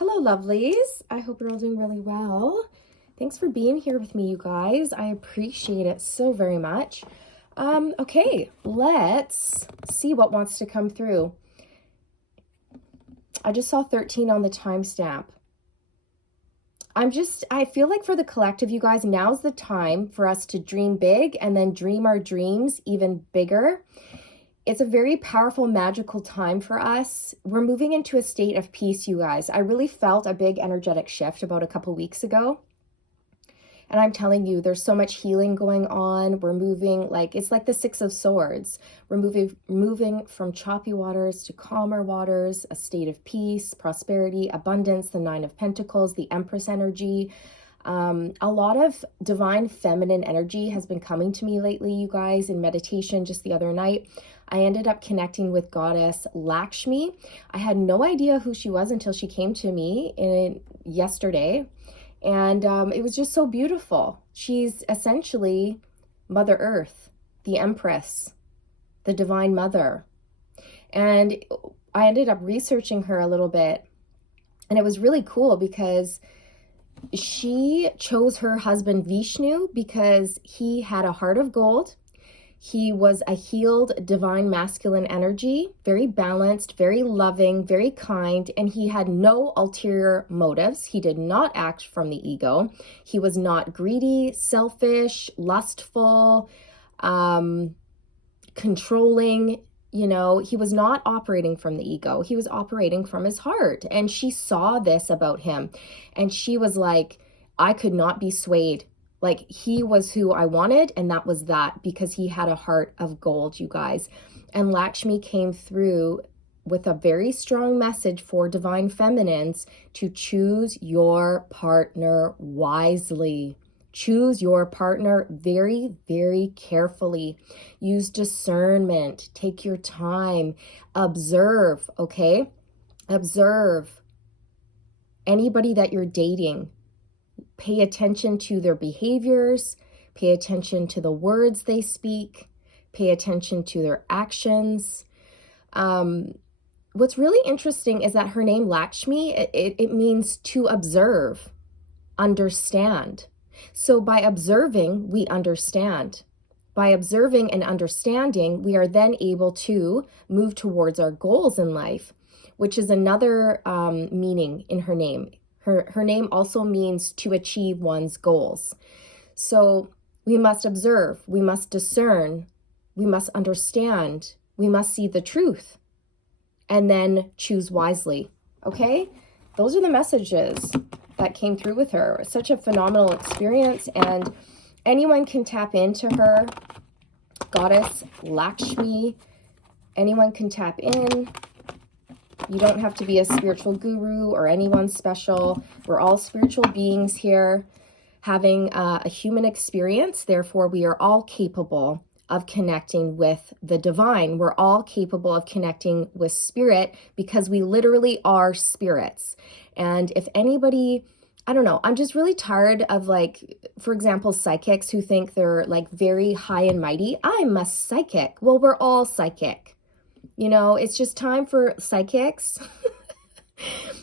Hello, lovelies. I hope you're all doing really well. Thanks for being here with me, you guys. I appreciate it so very much. Okay, let's see what wants to come through. I just saw 13 on the timestamp. I feel like for the collective, you guys, now's the time for us to dream big and then dream our dreams even bigger. It's a very powerful, magical time for us. We're moving into a state of peace, you guys. I really felt a big energetic shift about a couple weeks ago. And I'm telling you, there's so much healing going on. We're moving it's like the Six of Swords. We're moving from choppy waters to calmer waters, a state of peace, prosperity, abundance, the Nine of Pentacles, the Empress energy. A lot of divine feminine energy has been coming to me lately, you guys, in meditation just the other night. I ended up connecting with goddess Lakshmi. I had no idea who she was until she came to me yesterday. And it was just so beautiful. She's essentially Mother Earth, the Empress, the Divine Mother. And I ended up researching her a little bit. And it was really cool because she chose her husband Vishnu because he had a heart of gold. He was a healed divine masculine energy, very balanced, very loving, very kind, and he had no ulterior motives. He did not act from the ego. He was not greedy, selfish, lustful, controlling. He was not operating from the ego. He was operating from his heart. And she saw this about him. And she was like, I could not be swayed. Like, he was who I wanted, and that was that, because he had a heart of gold, you guys. And Lakshmi came through with a very strong message for divine feminines to choose your partner wisely. Choose your partner very, very carefully. Use discernment. Take your time. Observe, okay? Observe anybody that you're dating. Pay attention to their behaviors, pay attention to the words they speak, pay attention to their actions. What's really interesting is that her name Lakshmi, it means to observe, understand. So by observing, we understand. By observing and understanding, we are then able to move towards our goals in life, which is another meaning in her name. Her name also means to achieve one's goals. So we must observe, we must discern, we must understand, we must see the truth, and then choose wisely, okay? Those are the messages that came through with her. It's such a phenomenal experience, and anyone can tap into her, goddess Lakshmi. Anyone can tap in. You don't have to be a spiritual guru or anyone special. We're all spiritual beings here having a human experience. Therefore, we are all capable of connecting with the divine. We're all capable of connecting with spirit because we literally are spirits. And if anybody, I don't know, I'm just really tired of, for example, psychics who think they're very high and mighty. I'm a psychic. Well, we're all psychic. It's just time for psychics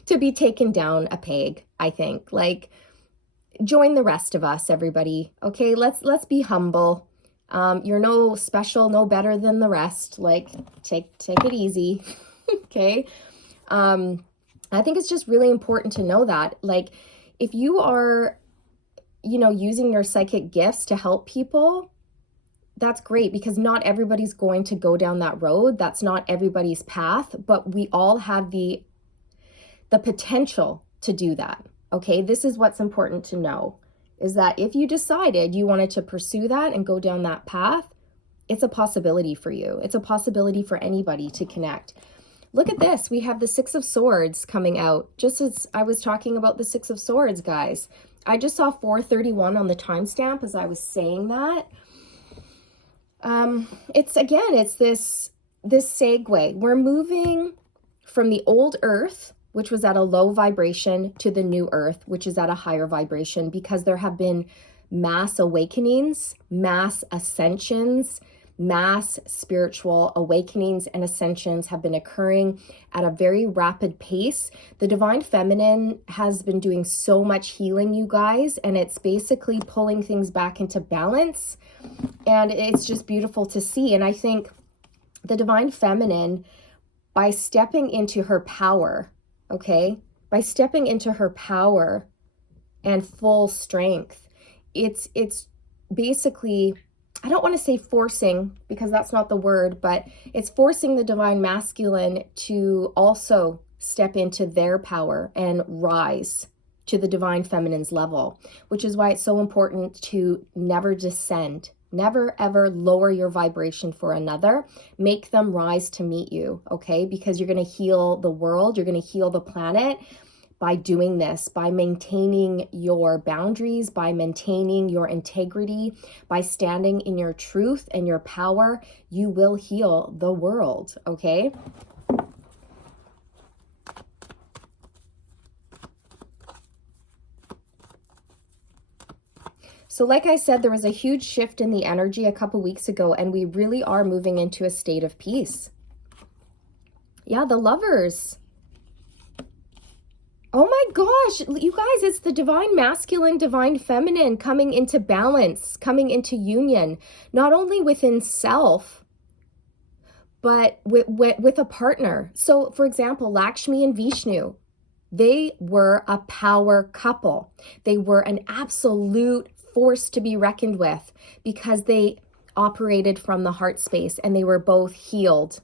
to be taken down a peg, I think. Join the rest of us, everybody. Okay, let's be humble. You're no special, no better than the rest. Take it easy. Okay. I think it's just really important to know that. If you are, using your psychic gifts to help people, that's great, because not everybody's going to go down that road. That's not everybody's path, but we all have the potential to do that. Okay, this is what's important to know, is that if you decided you wanted to pursue that and go down that path, it's a possibility for you. It's a possibility for anybody to connect. Look at this. We have the Six of Swords coming out. Just as I was talking about the Six of Swords, guys. I just saw 4:31 on the timestamp as I was saying that. It's this segue. We're moving from the old earth, which was at a low vibration, to the new earth, which is at a higher vibration, because there have been mass awakenings, mass ascensions, mass spiritual awakenings and ascensions have been occurring at a very rapid pace. The divine feminine has been doing so much healing, you guys, and it's basically pulling things back into balance. And it's just beautiful to see. And I think the divine feminine, by stepping into her power, okay, by stepping into her power and full strength, it's basically, I don't want to say forcing, because that's not the word, but it's forcing the divine masculine to also step into their power and rise to the divine feminine's level, which is why it's so important to never descend. Never ever lower your vibration for another. Make them rise to meet you, okay? Because you're going to heal the world. You're going to heal the planet by doing this, by maintaining your boundaries, by maintaining your integrity, by standing in your truth and your power. You will heal the world, okay? So like I said, there was a huge shift in the energy a couple weeks ago, and we really are moving into a state of peace. Yeah, the Lovers. Oh my gosh, you guys, it's the divine masculine, divine feminine coming into balance, coming into union, not only within self, but with a partner. So for example, Lakshmi and Vishnu, they were a power couple. They were an absolute force to be reckoned with because they operated from the heart space, and they were both healed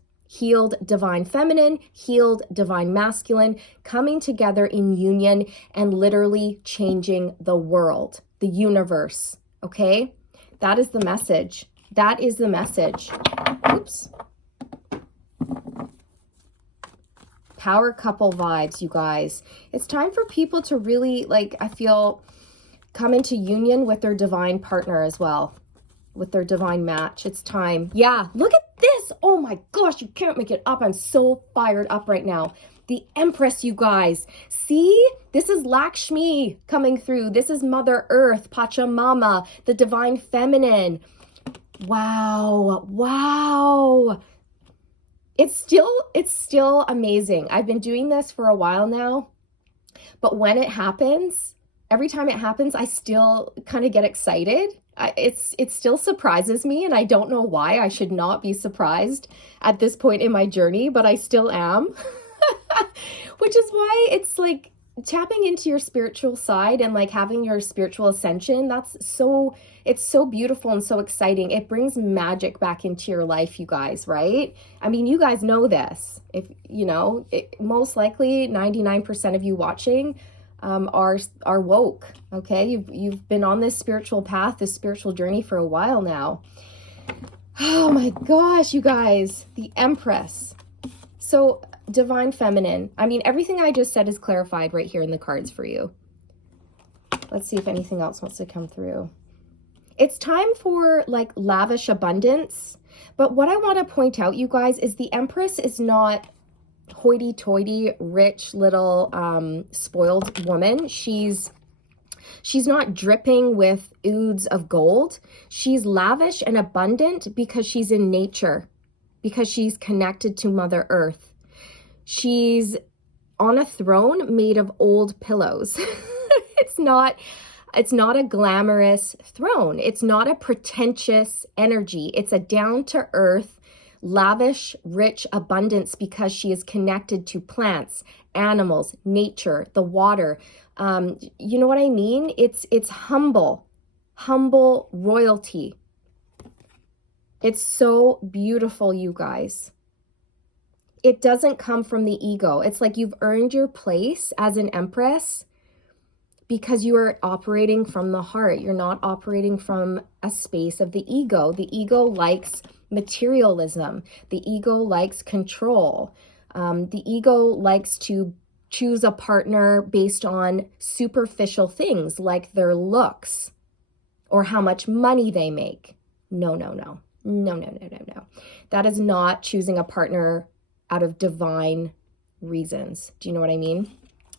divine feminine, healed divine masculine, coming together in union and literally changing the world, the universe, okay? That is the message. That is the message. Oops. Power couple vibes, you guys. It's time for people to really, like, I feel, come into union with their divine partner as well, with their divine match. It's time. Yeah, look at this. Oh my gosh, you can't make it up. I'm so fired up right now. The Empress, you guys. See? This is Lakshmi coming through. This is Mother Earth, Pachamama, the divine feminine. Wow. Wow. It's still amazing. I've been doing this for a while now, but when it happens, every time it happens, I still kind of get excited. It still surprises me, and I don't know why. I should not be surprised at this point in my journey, but I still am. Which is why it's like tapping into your spiritual side and like having your spiritual ascension. It's so beautiful and so exciting. It brings magic back into your life, you guys, right? I mean, you guys know this. If you know, most likely 99% of you watching are woke, okay? You've been on this spiritual path, this spiritual journey for a while now. Oh my gosh, you guys, the Empress. So divine feminine. I mean, everything I just said is clarified right here in the cards for you. Let's see if anything else wants to come through. It's time for like lavish abundance. But what I want to point out, you guys, is the Empress is not hoity-toity, rich little spoiled woman. She's not dripping with oodles of gold. She's lavish and abundant because she's in nature, because she's connected to Mother Earth. She's on a throne made of old pillows. It's not a glamorous throne. It's not a pretentious energy. It's a down-to-earth, lavish, rich abundance because she is connected to plants, animals, nature, the water. You know what I mean? It's humble royalty. It's so beautiful, you guys. It doesn't come from the ego. It's like you've earned your place as an Empress because you are operating from the heart. You're not operating from a space of the ego. The ego likes materialism. The ego likes control. The ego likes to choose a partner based on superficial things like their looks or how much money they make. No. That is not choosing a partner out of divine reasons. Do you know what I mean?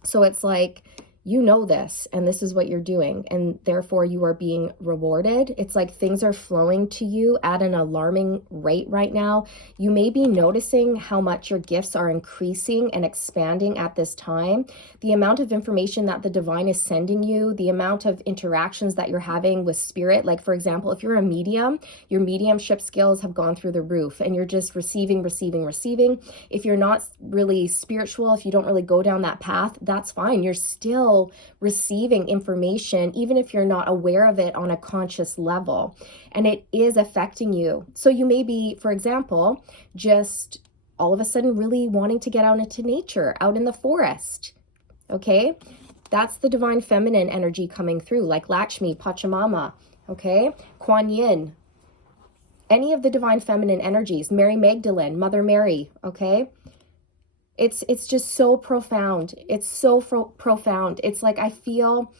So it's like, You know this, and this is what you're doing, and therefore you are being rewarded. It's like things are flowing to you at an alarming rate right now. You may be noticing how much your gifts are increasing and expanding at this time. The amount of information that the divine is sending you, the amount of interactions that you're having with spirit, like for example, if you're a medium, your mediumship skills have gone through the roof and you're just receiving, receiving, receiving. If you're not really spiritual, if you don't really go down that path, that's fine. You're still receiving information, even if you're not aware of it on a conscious level, and it is affecting you. So you may be, for example, just all of a sudden really wanting to get out into nature, out in the forest. Okay, that's the divine feminine energy coming through, like Lakshmi, Pachamama, okay, Kuan Yin, any of the divine feminine energies, Mary Magdalene, Mother Mary, okay. It's just so profound. It's so profound. It's like I feel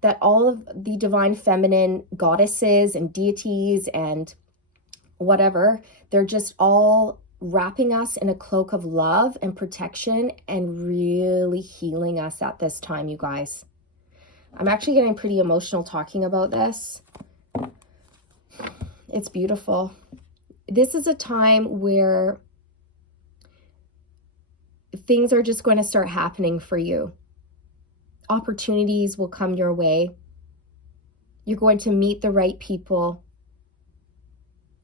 that all of the divine feminine goddesses and deities and whatever, they're just all wrapping us in a cloak of love and protection and really healing us at this time, you guys. I'm actually getting pretty emotional talking about this. It's beautiful. This is a time where things are just going to start happening for you. Opportunities will come your way. You're going to meet the right people.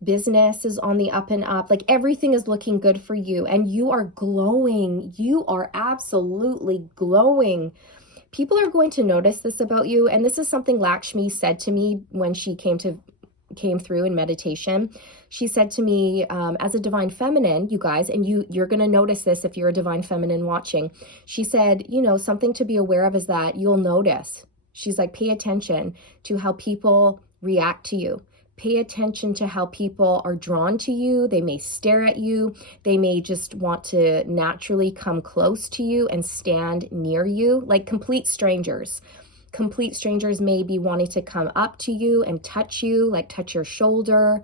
Business is on the up and up. Like everything is looking good for you and you are glowing. You are absolutely glowing. People are going to notice this about you. And this is something Lakshmi said to me when she came through in meditation. She said to me, as a divine feminine, you guys, and you're going to notice this if you're a divine feminine watching. She said, you know, something to be aware of is that you'll notice. She's like, pay attention to how people react to you. Pay attention to how people are drawn to you. They may stare at you. They may just want to naturally come close to you and stand near you, like complete strangers. Complete strangers may be wanting to come up to you and touch you, like touch your shoulder.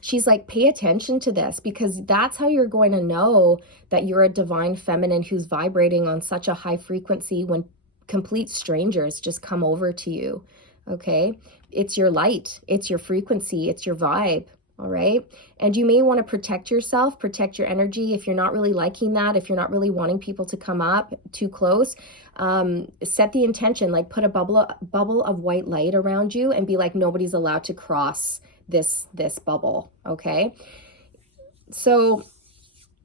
She's like, pay attention to this because that's how you're going to know that you're a divine feminine who's vibrating on such a high frequency when complete strangers just come over to you. Okay, it's your light, it's your frequency, it's your vibe. All right. And you may want to protect yourself, protect your energy. If you're not really liking that, if you're not really wanting people to come up too close, set the intention, like put a bubble of white light around you and be like, nobody's allowed to cross this bubble. Okay. So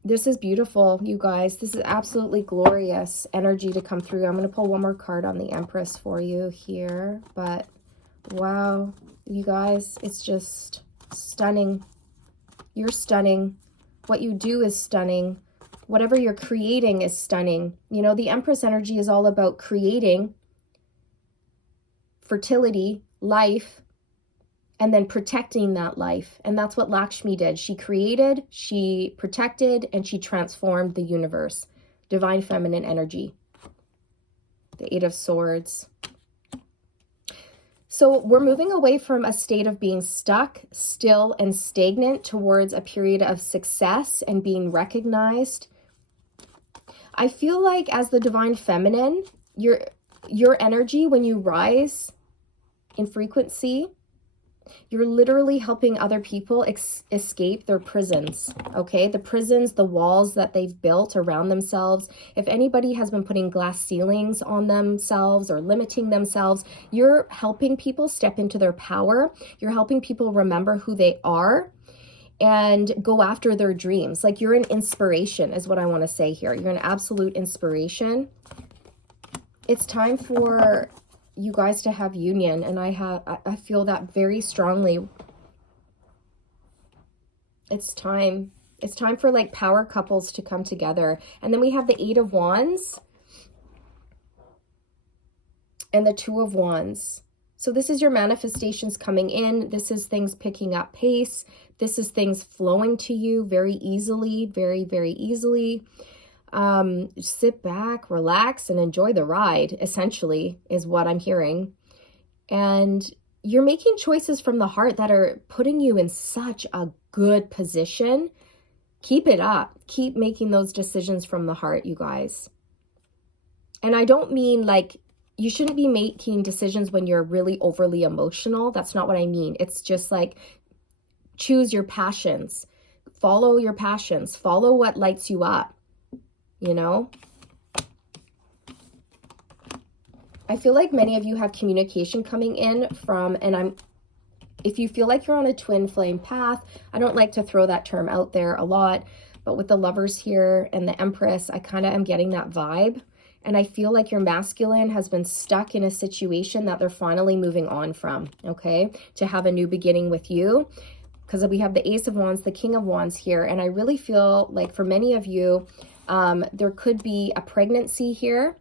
this is beautiful, you guys. This is absolutely glorious energy to come through. I'm going to pull one more card on the Empress for you here, but wow, you guys, it's just stunning. You're stunning. What you do is stunning. Whatever you're creating is stunning. You know, the Empress energy is all about creating fertility, life, and then protecting that life. And that's what Lakshmi did. She created, she protected, and she transformed the universe. Divine feminine energy. The Eight of Swords. So we're moving away from a state of being stuck, still, and stagnant towards a period of success and being recognized. I feel like as the divine feminine, your energy, when you rise in frequency, you're literally helping other people escape their prisons, okay? The prisons, the walls that they've built around themselves. If anybody has been putting glass ceilings on themselves or limiting themselves, you're helping people step into their power. You're helping people remember who they are and go after their dreams. Like you're an inspiration is what I want to say here. You're an absolute inspiration. It's time for you guys to have union, and I feel that very strongly. It's time for like power couples to come together. And then we have the Eight of Wands and the Two of Wands. So this is your manifestations coming in. This is things picking up pace. This is things flowing to you very easily, very, very easily. Sit back, relax, and enjoy the ride, essentially, is what I'm hearing. And you're making choices from the heart that are putting you in such a good position. Keep it up. Keep making those decisions from the heart, you guys. And I don't mean like, you shouldn't be making decisions when you're really overly emotional. That's not what I mean. It's just like, choose your passions. Follow your passions. Follow what lights you up, you know? I feel like many of you have communication coming in from, and if you feel like you're on a twin flame path, I don't like to throw that term out there a lot, but with the Lovers here and the Empress, I kind of am getting that vibe. And I feel like your masculine has been stuck in a situation that they're finally moving on from, okay? To have a new beginning with you. Because we have the Ace of Wands, the King of Wands here. And I really feel like for many of you, there could be a pregnancy here.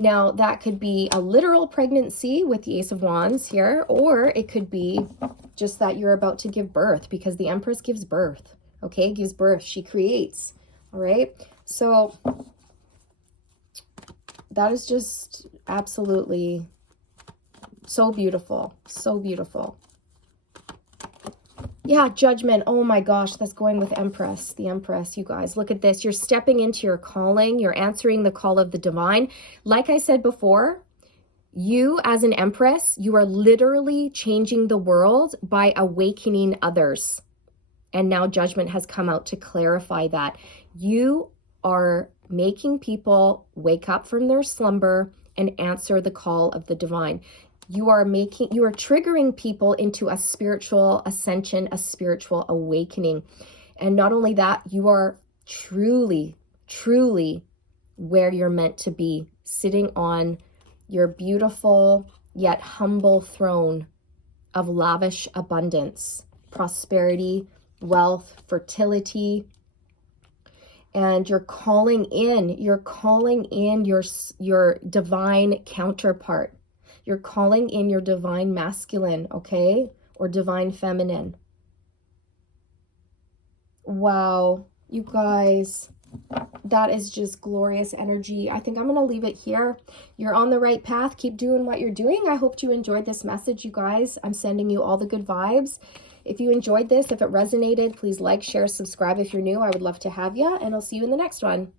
Now, that could be a literal pregnancy with the Ace of Wands here, or it could be just that you're about to give birth, because the Empress gives birth, okay? Gives birth. She creates, all right? So that is just absolutely so beautiful. So beautiful. Yeah, Judgment. Oh my gosh, that's going with Empress. The Empress, you guys. Look at this. You're stepping into your calling. You're answering the call of the divine. Like I said before, you as an Empress, you are literally changing the world by awakening others. And now Judgment has come out to clarify that. You are making people wake up from their slumber and answer the call of the divine. You are triggering people into a spiritual ascension, a spiritual awakening. And not only that, you are truly, truly where you're meant to be, sitting on your beautiful yet humble throne of lavish abundance, prosperity, wealth, fertility. And you're calling in your divine counterpart. You're calling in your divine masculine, okay? Or divine feminine. Wow, you guys, that is just glorious energy. I think I'm going to leave it here. You're on the right path. Keep doing what you're doing. I hope you enjoyed this message, you guys. I'm sending you all the good vibes. If you enjoyed this, if it resonated, please like, share, subscribe if you're new. I would love to have you, and I'll see you in the next one.